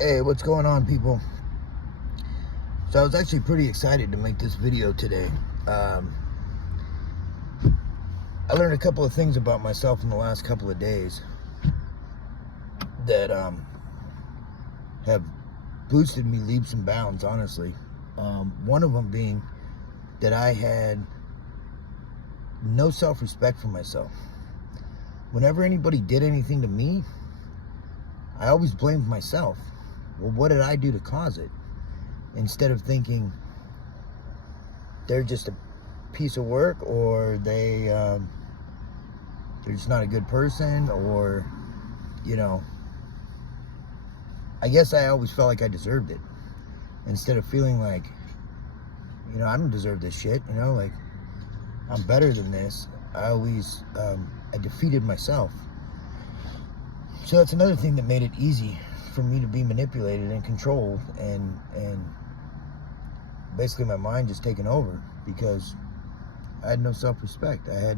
Hey, what's going on, people? So I was actually pretty excited to make this video today. I learned a couple of things about myself in the last couple of days that have boosted me leaps and bounds, honestly. One of them being that I had no self-respect for myself. Whenever anybody did anything to me, I always blamed myself. Well, what did I do to cause it? Instead of thinking they're just a piece of work, or they're just not a good person, or, I guess I always felt like I deserved it. Instead of feeling like, I don't deserve this shit, like, I'm better than this. I always, I defeated myself. So that's another thing that made it easy for me to be manipulated and controlled, and basically my mind just taken over, because I had no self-respect. I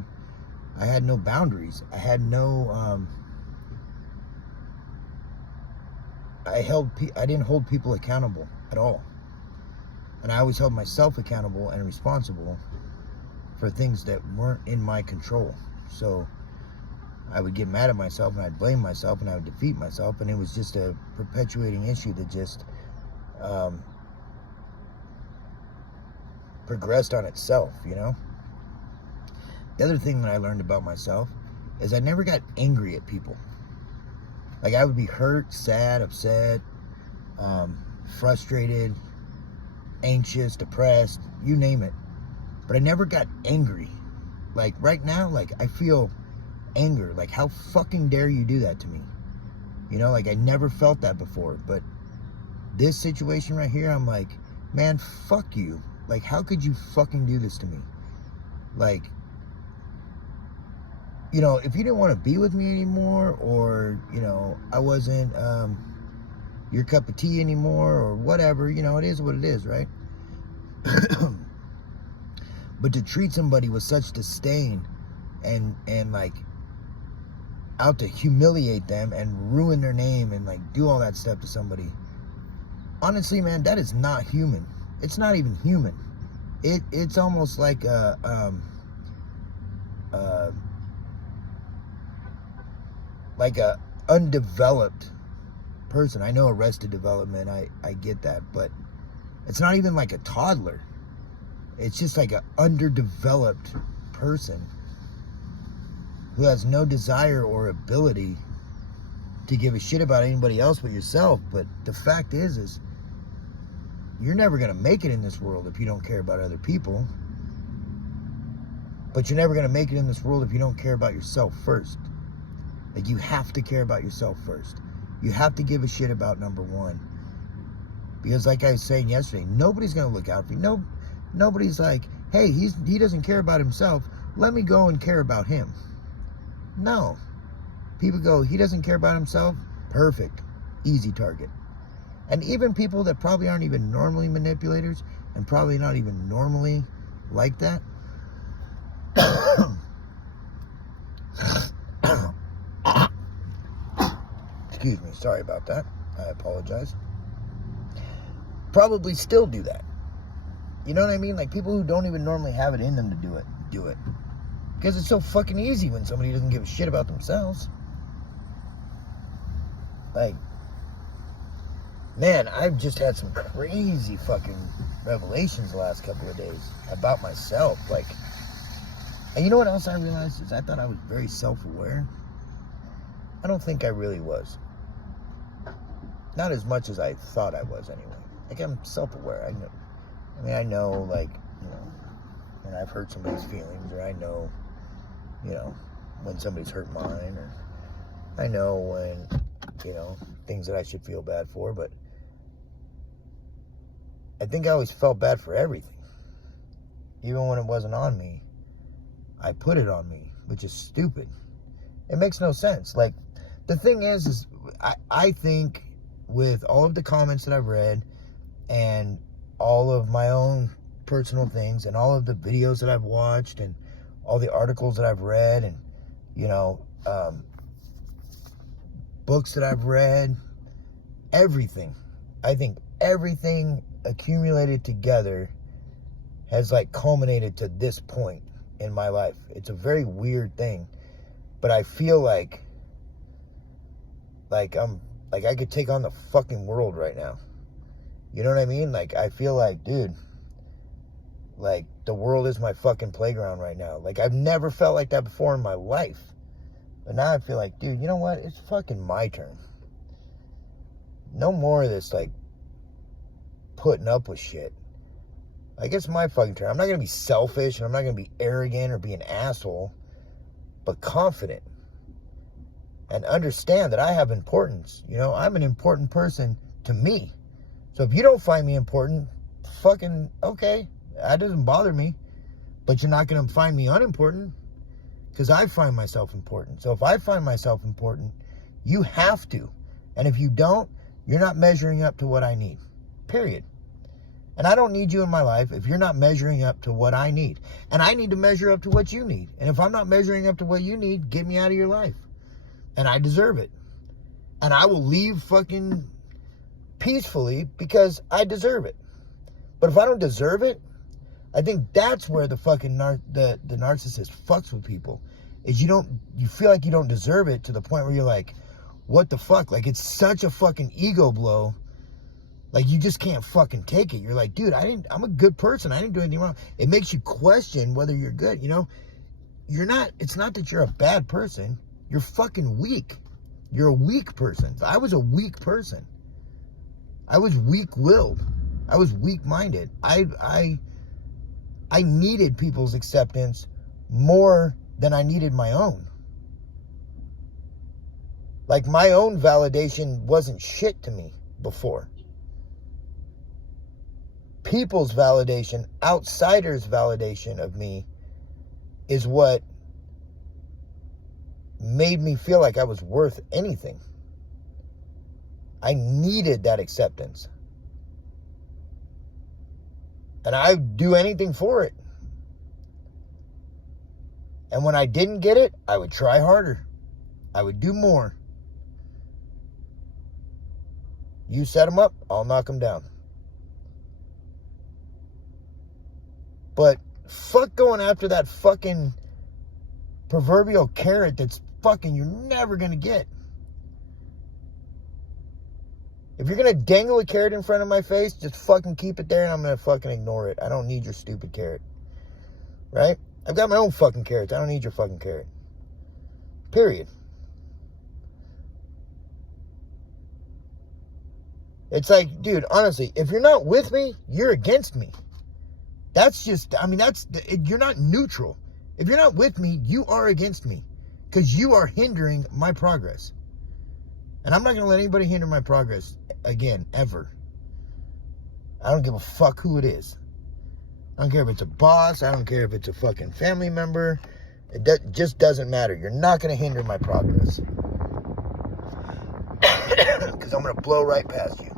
had no boundaries. I had no I didn't hold people accountable at all. And I always held myself accountable and responsible for things that weren't in my control. So I would get mad at myself, and I'd blame myself, and I would defeat myself, and it was just a perpetuating issue that just progressed on itself, The other thing that I learned about myself is I never got angry at people. Like, I would be hurt, sad, upset, frustrated, anxious, depressed, you name it. But I never got angry. Like, right now, like, I feel anger. Like, how fucking dare you do that to me? Like, I never felt that before. But this situation right here, I'm like, man, fuck you. Like, how could you fucking do this to me? Like, if you didn't want to be with me anymore, or, I wasn't your cup of tea anymore, or whatever, it is what it is, right? But to treat somebody with such disdain and like out to humiliate them and ruin their name and like do all that stuff to somebody, honestly, man, that is not human. It's not even human. It's almost like a undeveloped person. I know Arrested Development, I get that, but it's not even like a toddler. It's just like an underdeveloped person who has no desire or ability to give a shit about anybody else but yourself. But the fact is you're never going to make it in this world if you don't care about other people. But you're never going to make it in this world if you don't care about yourself first. Like, you have to care about yourself first. You have to give a shit about number one. Because like I was saying yesterday, nobody's going to look out for you. Nobody's like, hey, he doesn't care about himself, let me go and care about him. No. People go, he doesn't care about himself? Perfect. Easy target. And even people that probably aren't even normally manipulators, and probably not even normally like that, excuse me, sorry about that, I apologize, probably still do that. You know what I mean? Like, people who don't even normally have it in them to do it. Because it's so fucking easy when somebody doesn't give a shit about themselves. Like, man, I've just had some crazy fucking revelations the last couple of days about myself. Like, and you know what else I realized is I thought I was very self-aware. I don't think I really was. Not as much as I thought I was, anyway. Like, I'm self-aware. I know, like, when I've hurt somebody's feelings, or I know, when somebody's hurt mine, or I know when, things that I should feel bad for, but I think I always felt bad for everything. Even when it wasn't on me, I put it on me, which is stupid. It makes no sense. Like, the thing is I think with all of the comments that I've read, and all of my own personal things, and all of the videos that I've watched, and all the articles that I've read, and books that I've read, everything, I think everything accumulated together has like culminated to this point in my life. It's a very weird thing, but I feel like I could take on the fucking world right now. You know what I mean? Like, I feel like, dude, like, the world is my fucking playground right now. Like, I've never felt like that before in my life. But now I feel like, dude, you know what? It's fucking my turn. No more of this, like, putting up with shit. Like, it's my fucking turn. I'm not going to be selfish, and I'm not going to be arrogant or be an asshole, but confident. And understand that I have importance. You know, I'm an important person to me. So if you don't find me important, fucking, okay, that doesn't bother me. But you're not going to find me unimportant, because I find myself important. So if I find myself important, you have to. And if you don't, you're not measuring up to what I need. Period. And I don't need you in my life if you're not measuring up to what I need. And I need to measure up to what you need. And if I'm not measuring up to what you need, get me out of your life. And I deserve it. And I will leave fucking peacefully because I deserve it. But if I don't deserve it, I think that's where the fucking the narcissist fucks with people. Is you feel like you don't deserve it to the point where you're like, what the fuck? Like, it's such a fucking ego blow. Like, you just can't fucking take it. You're like, dude, I'm a good person. I didn't do anything wrong. It makes you question whether you're good. You know, it's not that you're a bad person. You're fucking weak. You're a weak person. I was a weak person. I was weak-willed. I was weak-minded. I needed people's acceptance more than I needed my own. Like, my own validation wasn't shit to me before. People's validation, outsiders' validation of me is what made me feel like I was worth anything. I needed that acceptance. And I would do anything for it. And when I didn't get it, I would try harder. I would do more. You set them up, I'll knock them down. But fuck going after that fucking proverbial carrot that's fucking you're never going to get. If you're going to dangle a carrot in front of my face, just fucking keep it there and I'm going to fucking ignore it. I don't need your stupid carrot. Right? I've got my own fucking carrots. I don't need your fucking carrot. Period. It's like, dude, honestly, if you're not with me, you're against me. That's just, you're not neutral. If you're not with me, you are against me. Because you are hindering my progress. And I'm not going to let anybody hinder my progress again, ever. I don't give a fuck who it is. I don't care if it's a boss. I don't care if it's a fucking family member. It just doesn't matter. You're not going to hinder my progress. Because I'm going to blow right past you.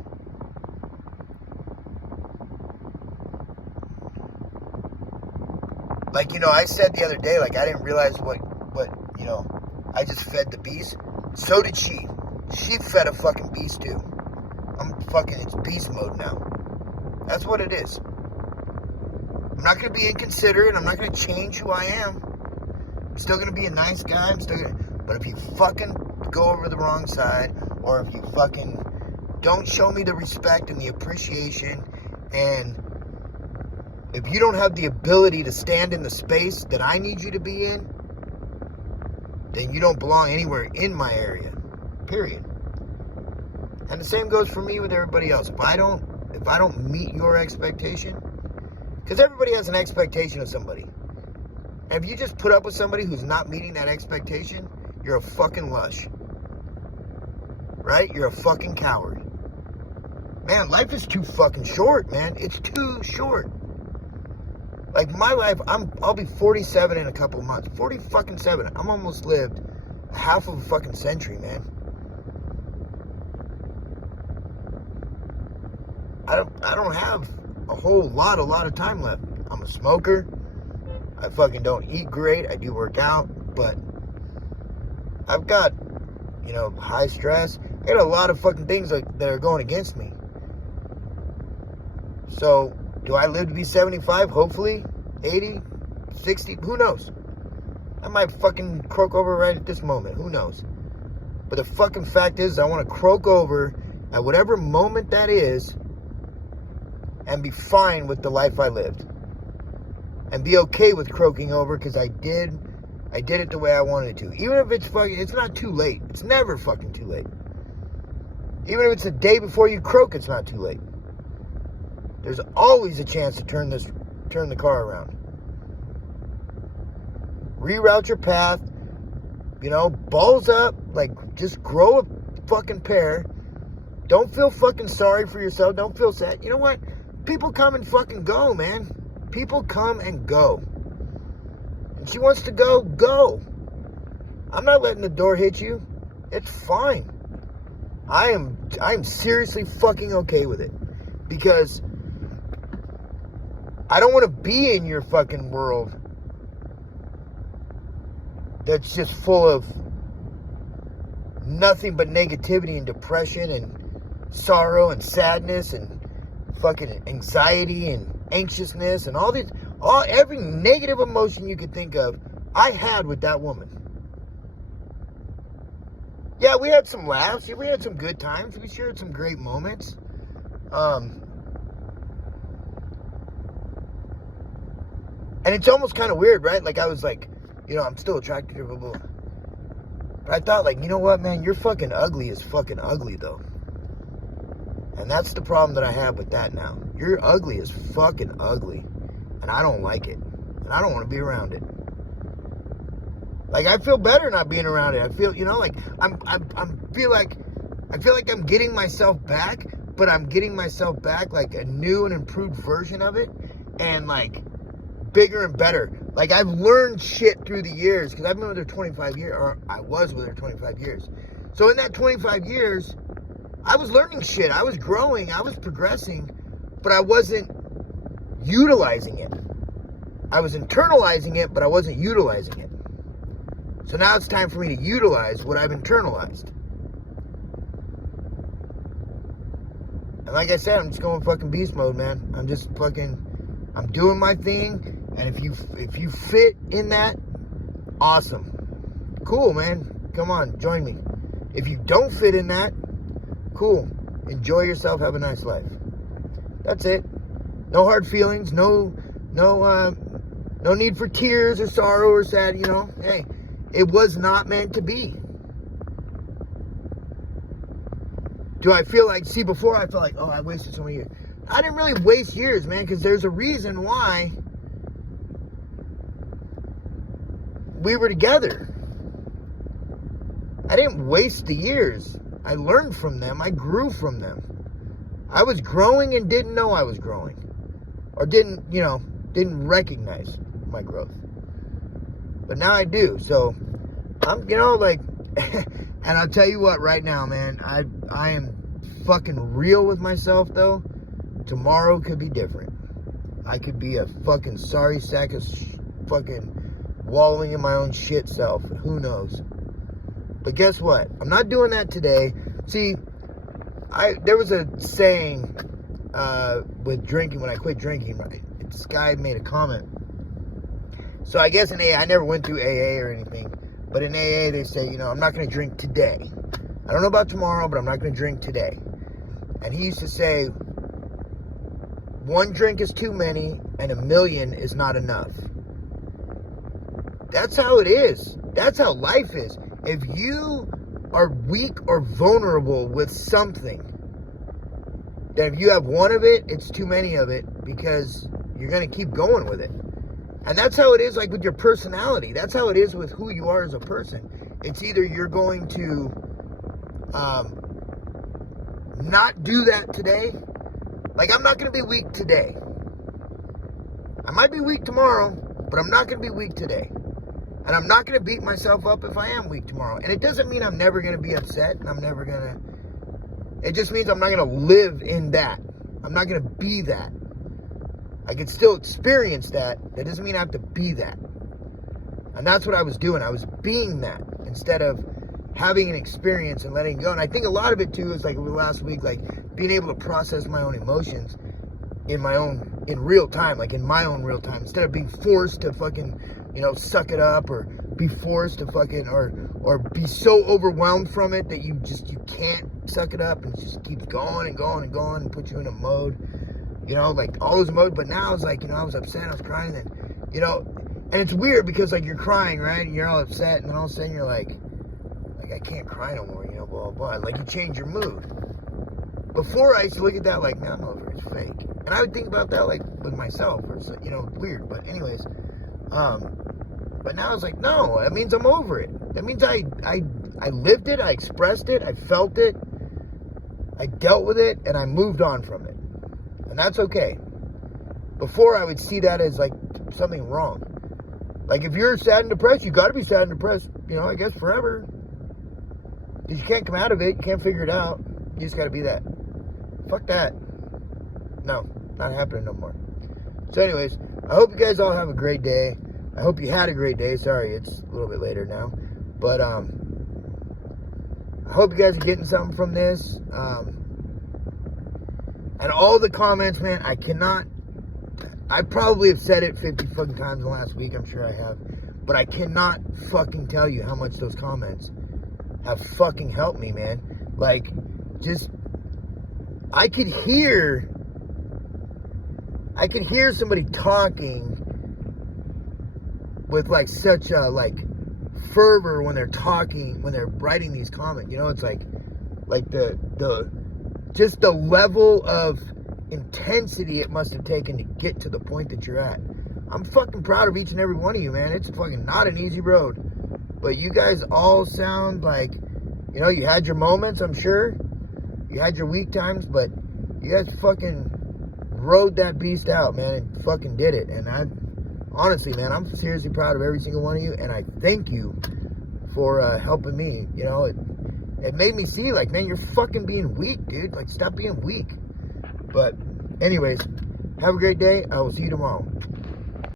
Like, I said the other day, like, I didn't realize what, I just fed the beast. So did she. She fed a fucking beast too. It's beast mode now. That's what it is. I'm not going to be inconsiderate. I'm not going to change who I am. I'm still going to be a nice guy. But if you fucking go over the wrong side, or if you fucking don't show me the respect and the appreciation, and if you don't have the ability to stand in the space that I need you to be in, then you don't belong anywhere in my area. Period. And the same goes for me with everybody else. If I don't meet your expectation, because everybody has an expectation of somebody. And if you just put up with somebody who's not meeting that expectation, you're a fucking lush. Right? You're a fucking coward. Man, life is too fucking short, man. It's too short. Like, my life, I'll be 47 in a couple of months. 40 fucking 7. I'm almost lived half of a fucking century, man. I don't have a whole lot of time left. I'm a smoker. I fucking don't eat great. I do work out, but I've got, high stress. I got a lot of fucking things that are going against me. So, do I live to be 75? Hopefully. 80? 60? Who knows? I might fucking croak over right at this moment. Who knows? But the fucking fact is, I want to croak over at whatever moment that is and be fine with the life I lived. And be okay with croaking over because I did it the way I wanted to. Even if it's not too late. It's never fucking too late. Even if it's the day before you croak, it's not too late. There's always a chance to turn the car around. Reroute your path. Balls up. Like, just grow a fucking pair. Don't feel fucking sorry for yourself. Don't feel sad. You know what? People come and fucking go, man. People come and go. And she wants to go, go. I'm not letting the door hit you. It's fine. I am seriously fucking okay with it. Because I don't want to be in your fucking world that's just full of nothing but negativity and depression and sorrow and sadness and fucking anxiety and anxiousness and every negative emotion you could think of, I had with that woman. Yeah, we had some laughs. We had some good times. We shared some great moments. And it's almost kind of weird, right? Like, I was like, I'm still attracted to her, blah, blah. But I thought, like, you know what, man? You're fucking ugly as fucking ugly, though. And that's the problem that I have with that now. You're ugly as fucking ugly. And I don't like it. And I don't want to be around it. Like, I feel better not being around it. I feel, like, I feel like I'm getting myself back, but I'm getting myself back like a new and improved version of it. And, like, bigger and better. Like, I've learned shit through the years, because I've been with her 25 years, or I was with her 25 years. So in that 25 years, I was learning shit. I was growing. I was progressing, but I wasn't utilizing it. I was internalizing it, but I wasn't utilizing it. So now it's time for me to utilize what I've internalized. And like I said, I'm just going fucking beast mode, man. I'm doing my thing. And if you fit in that, awesome. Cool, man. Come on, join me. If you don't fit in that, cool. Enjoy yourself. Have a nice life. That's it. No hard feelings. No need for tears or sorrow or sad. Hey, it was not meant to be. Do I feel like? See, before I felt like, I wasted so many years. I didn't really waste years, man, because there's a reason why we were together. I didn't waste the years. I learned from them. I grew from them. I was growing and didn't know I was growing. Or didn't recognize my growth. But now I do. So, I'm, and I'll tell you what right now, man. I am fucking real with myself, though. Tomorrow could be different. I could be a fucking sorry sack of fucking wallowing in my own shit self. Who knows? But guess what? I'm not doing that today. See, there was a saying with drinking, when I quit drinking, right? This guy made a comment. So I guess in AA, I never went through AA or anything, but in AA they say, I'm not going to drink today. I don't know about tomorrow, but I'm not going to drink today. And he used to say, one drink is too many and 1,000,000 is not enough. That's how it is. That's how life is. If you are weak or vulnerable with something, then if you have one of it, it's too many of it, because you're going to keep going with it. And that's how it is, like, with your personality. That's how it is with who you are as a person. It's either you're going to not do that today. Like, I'm not going to be weak today. I might be weak tomorrow, but I'm not going to be weak today. And I'm not going to beat myself up if I am weak tomorrow. And it doesn't mean I'm never going to be upset. And I'm never going to... It just means I'm not going to live in that. I'm not going to be that. I can still experience that. That doesn't mean I have to be that. And that's what I was doing. I was being that instead of having an experience and letting it go. And I think a lot of it too is like over the last week, like being able to process my own emotions in real time, like in my own real time, instead of being forced to fucking, suck it up, or be forced to fucking, or be so overwhelmed from it that you can't suck it up, and it just keeps going and going and going and put you in a mode, like all those modes. But now it's like, I was upset, I was crying, and and it's weird because like you're crying, right, and you're all upset, and then all of a sudden you're like I can't cry no more, blah, blah, blah. Like you change your mood. Before I used to look at that like, nah, I'm over it, it's fake. And I would think about that like with myself, or weird. But anyways, but now it's like, no, that means I'm over it. That means I lived it, I expressed it, I felt it, I dealt with it, and I moved on from it. And that's okay. Before I would see that as like something wrong. Like if you're sad and depressed, you gotta be sad and depressed, I guess forever. Because you can't come out of it, you can't figure it out. You just gotta be that. Fuck that. No, not happening no more. So anyways, I hope you guys all have a great day. I hope you had a great day. Sorry, it's a little bit later now. But I hope you guys are getting something from this. And all the comments, man, I probably have said it 50 fucking times in the last week. I'm sure I have. But I cannot fucking tell you how much those comments have fucking helped me, man. Like, just, I could hear somebody talking with like such a like fervor when they're talking, when they're writing these comments. It's like the just the level of intensity it must have taken to get to the point that you're at. I'm fucking proud of each and every one of you, man. It's fucking not an easy road. But you guys all sound like, you had your moments, I'm sure. You had your weak times, but you guys fucking rode that beast out, man, and fucking did it. And honestly, man, I'm seriously proud of every single one of you, and I thank you for helping me. It made me see, like, man, you're fucking being weak, dude. Like, stop being weak. But anyways, have a great day. I will see you tomorrow.